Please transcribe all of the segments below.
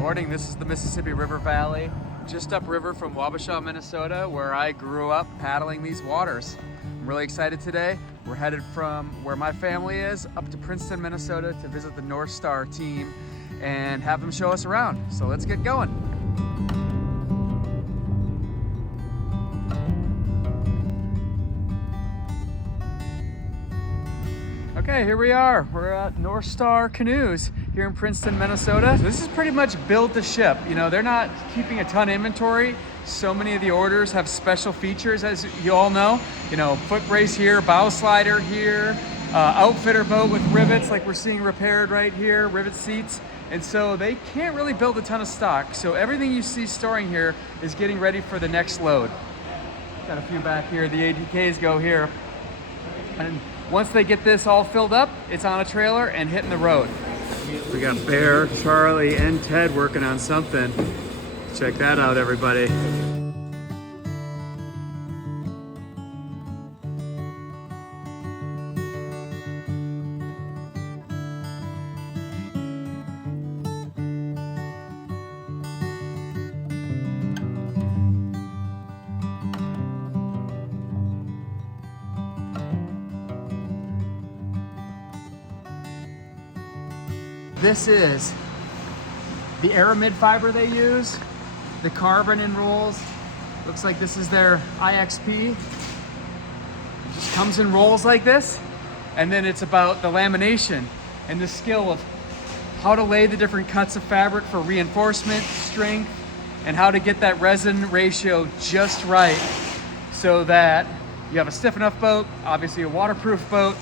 Morning, this is the Mississippi River Valley, just upriver from Wabasha, Minnesota, where I grew up paddling these waters. I'm really excited today. We're headed from where my family is up to Princeton, Minnesota to visit the Northstar team and have them show us around. So let's get going. Okay, here we are. We're at Northstar Canoes here in Princeton, Minnesota. So this is pretty much build to ship. You know, they're not keeping a ton of inventory. So many of the orders have special features, as you all know. You know, foot brace here, bow slider here, outfitter boat with rivets like we're seeing repaired right here, rivet seats. And so they can't really build a ton of stock. So everything you see storing here is getting ready for the next load. Got a few back here. The ADKs go here. And once they get this all filled up, it's on a trailer and hitting the road. We got Bear, Charlie, and Ted working on something. Check that out, everybody. This is the aramid fiber they use, the carbon in rolls. Looks like this is their IXP. It just comes in rolls like this. And then it's about the lamination and the skill of how to lay the different cuts of fabric for reinforcement, strength, and how to get that resin ratio just right so that you have a stiff enough boat, obviously a waterproof boat,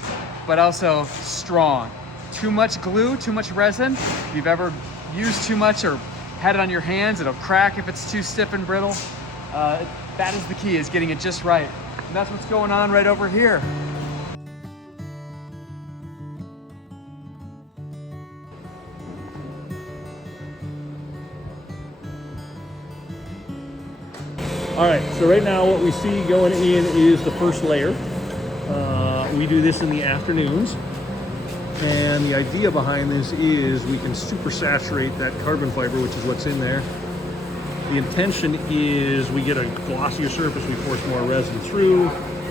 but also strong. Too much glue, too much resin. If you've ever used too much or had it on your hands, it'll crack if it's too stiff and brittle. That is the key, is getting it just right. And that's what's going on right over here. All right, so right now what we see going in is the first layer. We do this in the afternoons. And the idea behind this is we can super saturate that carbon fiber, which is what's in there. The intention is we get a glossier surface, we force more resin through,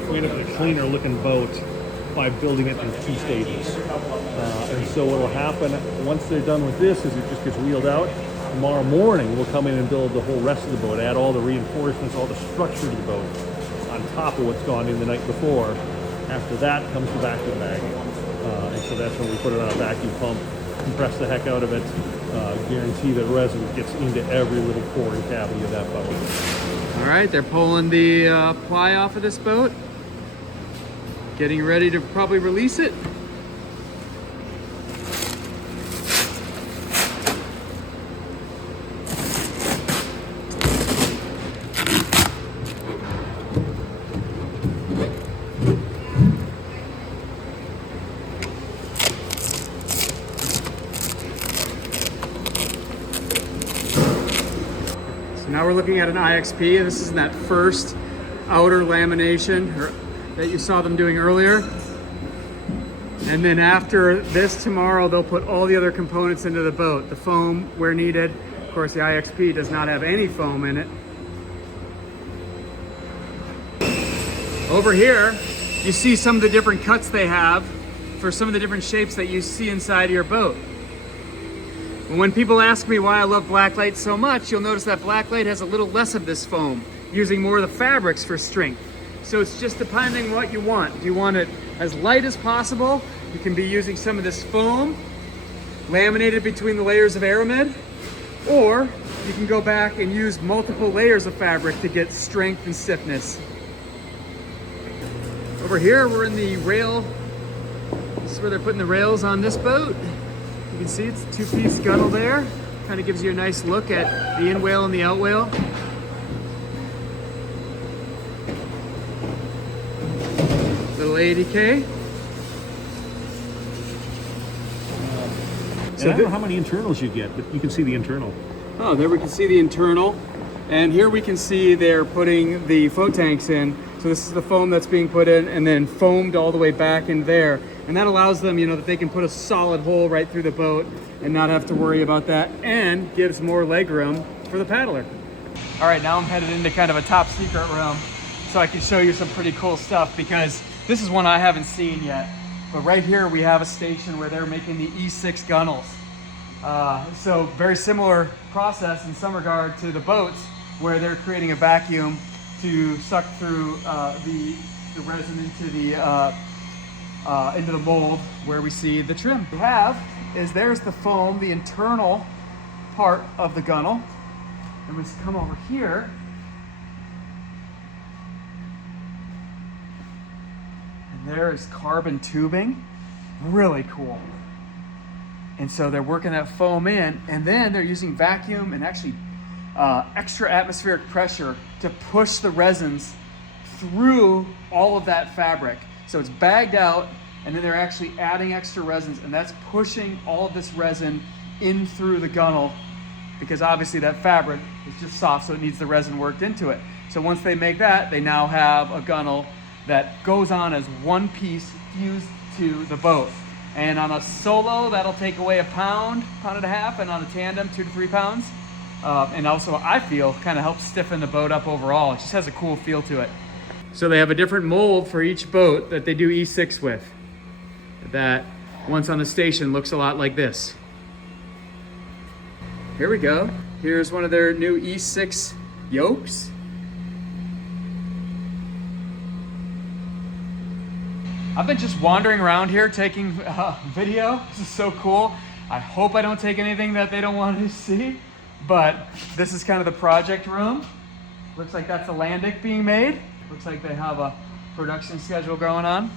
we end up with a cleaner looking boat by building it in 2 stages. And so what will happen once they're done with this is it just gets wheeled out. Tomorrow morning we'll come in and build the whole rest of the boat, add all the reinforcements, all the structure to the boat on top of what's gone in the night before. After that comes the vacuum bag. And so that's when we put it on a vacuum pump, compress the heck out of it, guarantee that resin gets into every little pore and cavity of that boat. All right, they're pulling the ply off of this boat, getting ready to probably release it. Now we're looking at an IXP. This is that first outer lamination that you saw them doing earlier. And then after this tomorrow, they'll put all the other components into the boat. The foam where needed. Of course, the IXP does not have any foam in it. Over here, you see some of the different cuts they have for some of the different shapes that you see inside your boat. When people ask me why I love blacklight so much, you'll notice that blacklight has a little less of this foam, using more of the fabrics for strength. So it's just depending what you want. Do you want it as light as possible? You can be using some of this foam, laminated between the layers of aramid, or you can go back and use multiple layers of fabric to get strength and stiffness. Over here, we're in the rail. This is where they're putting the rails on this boat. You can see it's a 2-piece gunnel there. Kind of gives you a nice look at the in whale and the out whale. Little ADK. So I don't know how many internals you get, but you can see the internal. Oh, there we can see the internal. And here we can see they're putting the float tanks in. So this is the foam that's being put in and then foamed all the way back in there. And that allows them, that they can put a solid hole right through the boat and not have to worry about that, and gives more leg room for the paddler. All right, now I'm headed into kind of a top secret room so I can show you some pretty cool stuff, because this is one I haven't seen yet. But right here we have a station where they're making the E6 gunnels. So very similar process in some regard to the boats, where they're creating a vacuum to suck through the resin into the mold where we see the trim. What we have is there's the foam, the internal part of the gunnel. And we come over here, and there is carbon tubing. Really cool. And so they're working that foam in, and then they're using vacuum and actually extra atmospheric pressure to push the resins through all of that fabric. So it's bagged out, and then they're actually adding extra resins, and that's pushing all of this resin in through the gunnel, because obviously that fabric is just soft, so it needs the resin worked into it. So once they make that, they now have a gunnel that goes on as one piece fused to the boat. And on a solo, that'll take away a pound and a half, and on a tandem, 2 to 3 pounds. And also, I feel, kind of helps stiffen the boat up overall. It just has a cool feel to it. So they have a different mold for each boat that they do E6 with, that once on the station looks a lot like this. Here we go. Here's one of their new E6 yokes. I've been just wandering around here taking video. This is so cool. I hope I don't take anything that they don't want to see, but this is kind of the project room. Looks like that's a Landic being made. Looks like they have a production schedule going on.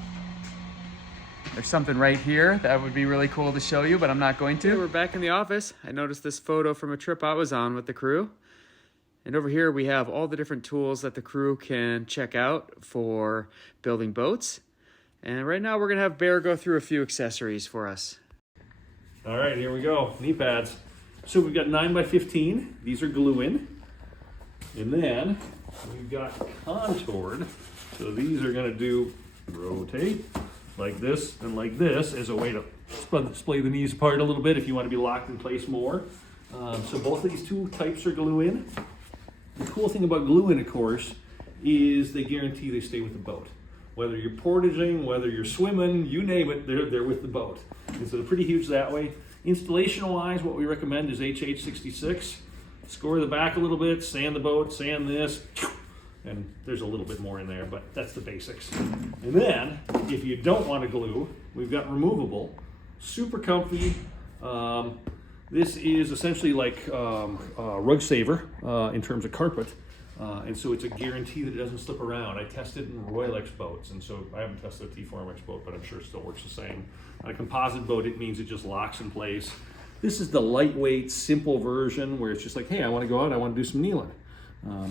There's something right here that would be really cool to show you, but I'm not going to. We're back in the office. I noticed this photo from a trip I was on with the crew. And over here we have all the different tools that the crew can check out for building boats. And right now we're gonna have Bear go through a few accessories for us. All right, here we go, knee pads. So we've got 9x15, these are glue-in. And then we've got contoured, so these are gonna do rotate like this and like this as a way to splay the knees apart a little bit if you want to be locked in place more. So both of these two types are glue-in. The cool thing about glue-in, of course, is they guarantee they stay with the boat. Whether you're portaging, whether you're swimming, you name it, they're with the boat. And so they're pretty huge that way. Installation-wise, what we recommend is HH66. Score the back a little bit, sand the boat, sand this, and there's a little bit more in there, but that's the basics. And then, if you don't want to glue, we've got removable, super comfy. This is essentially like a rug saver in terms of carpet. And so it's a guarantee that it doesn't slip around. I tested in Royalex boats, and so I haven't tested a T4MX boat, but I'm sure it still works the same. On a composite boat, it means it just locks in place. This is the lightweight, simple version where it's just like, hey, I want to go out, I want to do some kneeling.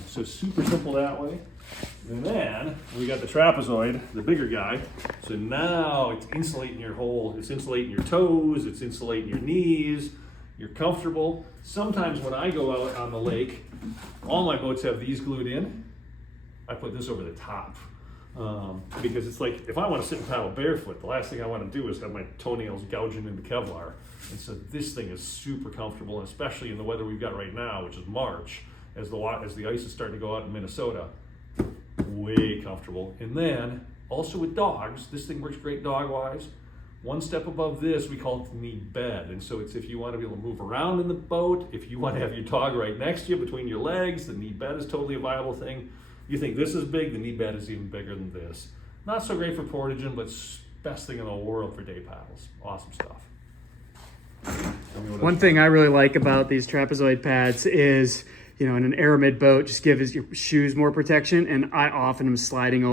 So super simple that way. And then we got the trapezoid, the bigger guy. So now it's insulating your hole, it's insulating your toes, it's insulating your knees. You're comfortable. Sometimes when I go out on the lake, all my boats have these glued in. I put this over the top because it's like, if I want to sit and paddle barefoot, the last thing I want to do is have my toenails gouging into Kevlar. And so this thing is super comfortable, and especially in the weather we've got right now, which is March, as the ice is starting to go out in Minnesota, way comfortable. And then also with dogs, this thing works great dog-wise. One step above this, we call it the knee bed. And so it's if you want to be able to move around in the boat, if you want to have your dog right next to you between your legs, the knee bed is totally a viable thing. You think this is big, the knee bed is even bigger than this. Not so great for portaging, but best thing in the world for day paddles. Awesome stuff. One thing I really like about these trapezoid pads is, in an aramid boat, just give your shoes more protection. And I often am sliding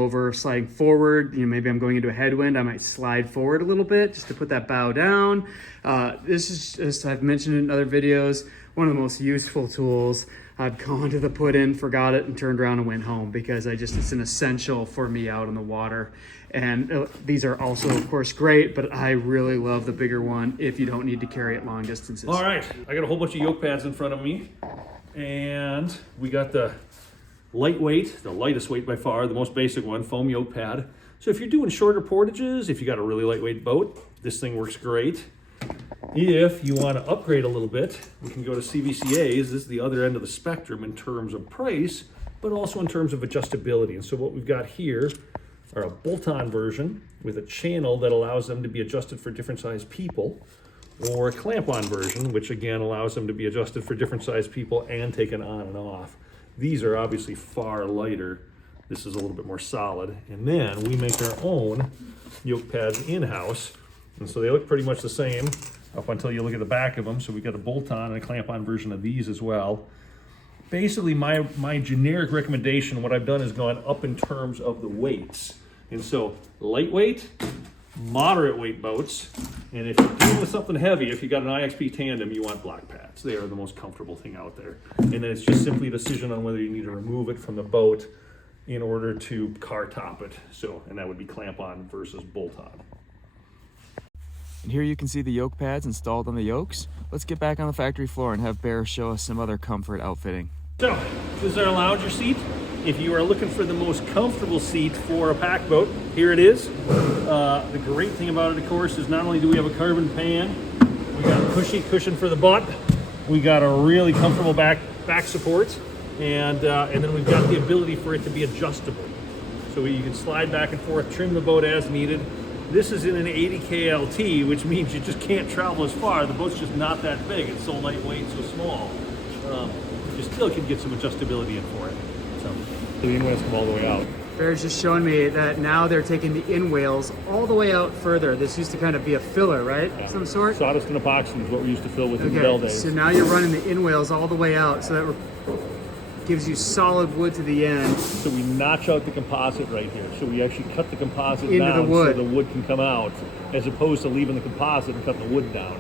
forward. Maybe I'm going into a headwind. I might slide forward a little bit just to put that bow down. This is just, I've mentioned in other videos, one of the most useful tools. I've gone to the put-in, forgot it, and turned around and went home because it's an essential for me out on the water. And these are also, of course, great, but I really love the bigger one if you don't need to carry it long distances. All right, I got a whole bunch of yoke pads in front of me. And we got the lightweight, the lightest weight by far, the most basic one, foam yoke pad. So if you're doing shorter portages, if you got a really lightweight boat, this thing works great. If you want to upgrade a little bit, we can go to CVCAs. This is the other end of the spectrum in terms of price, but also in terms of adjustability. And so what we've got here are a bolt-on version with a channel that allows them to be adjusted for different size people, or a clamp-on version, which again allows them to be adjusted for different size people and taken on and off. These are obviously far lighter. This is a little bit more solid. And then we make our own yoke pads in-house. And so they look pretty much the same up until you look at the back of them. So we've got a bolt-on and a clamp-on version of these as well. Basically, my generic recommendation, what I've done is gone up in terms of the weights. And so lightweight, moderate weight boats, and if you're dealing with something heavy, if you got an IXP tandem, you want block pads. They are the most comfortable thing out there. And then it's just simply a decision on whether you need to remove it from the boat in order to car top it. So, and that would be clamp on versus bolt on. And here you can see the yoke pads installed on the yokes. Let's get back on the factory floor and have Bear show us some other comfort outfitting. So, this is our lounger seat. If you are looking for the most comfortable seat for a pack boat, here it is. The great thing about it, of course, is not only do we have a carbon pan, we got a cushy cushion for the butt, we got a really comfortable back support, and then we've got the ability for it to be adjustable. So you can slide back and forth, trim the boat as needed. This is in an 80 KLT, which means you just can't travel as far. The boat's just not that big. It's so lightweight, so small. You still can get some adjustability in for it. So the in-wheels come all the way out. Bear's just showing me that now they're taking the in-whales all the way out further. This used to kind of be a filler, right? Yeah. Some sort? Sawdust and epoxy is what we used to fill with in the bell days. So now you're running the in-whales all the way out, so that gives you solid wood to the end. So we notch out the composite right here. So we actually cut the composite into down the wood, so the wood can come out, as opposed to leaving the composite and cutting the wood down.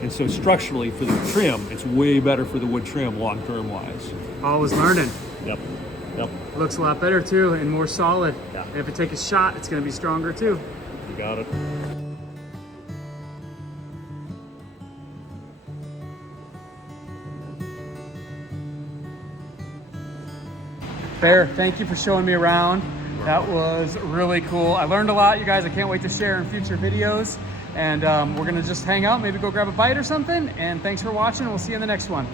And so structurally for the trim, it's way better for the wood trim long-term wise. Always learning. Yep. Yep. Looks a lot better too and more solid. Yeah. And if it takes a shot, it's going to be stronger too. You got it. Bear, thank you for showing me around. That was really cool. I learned a lot, you guys. I can't wait to share in future videos. And we're going to just hang out, maybe go grab a bite or something. And thanks for watching. We'll see you in the next one.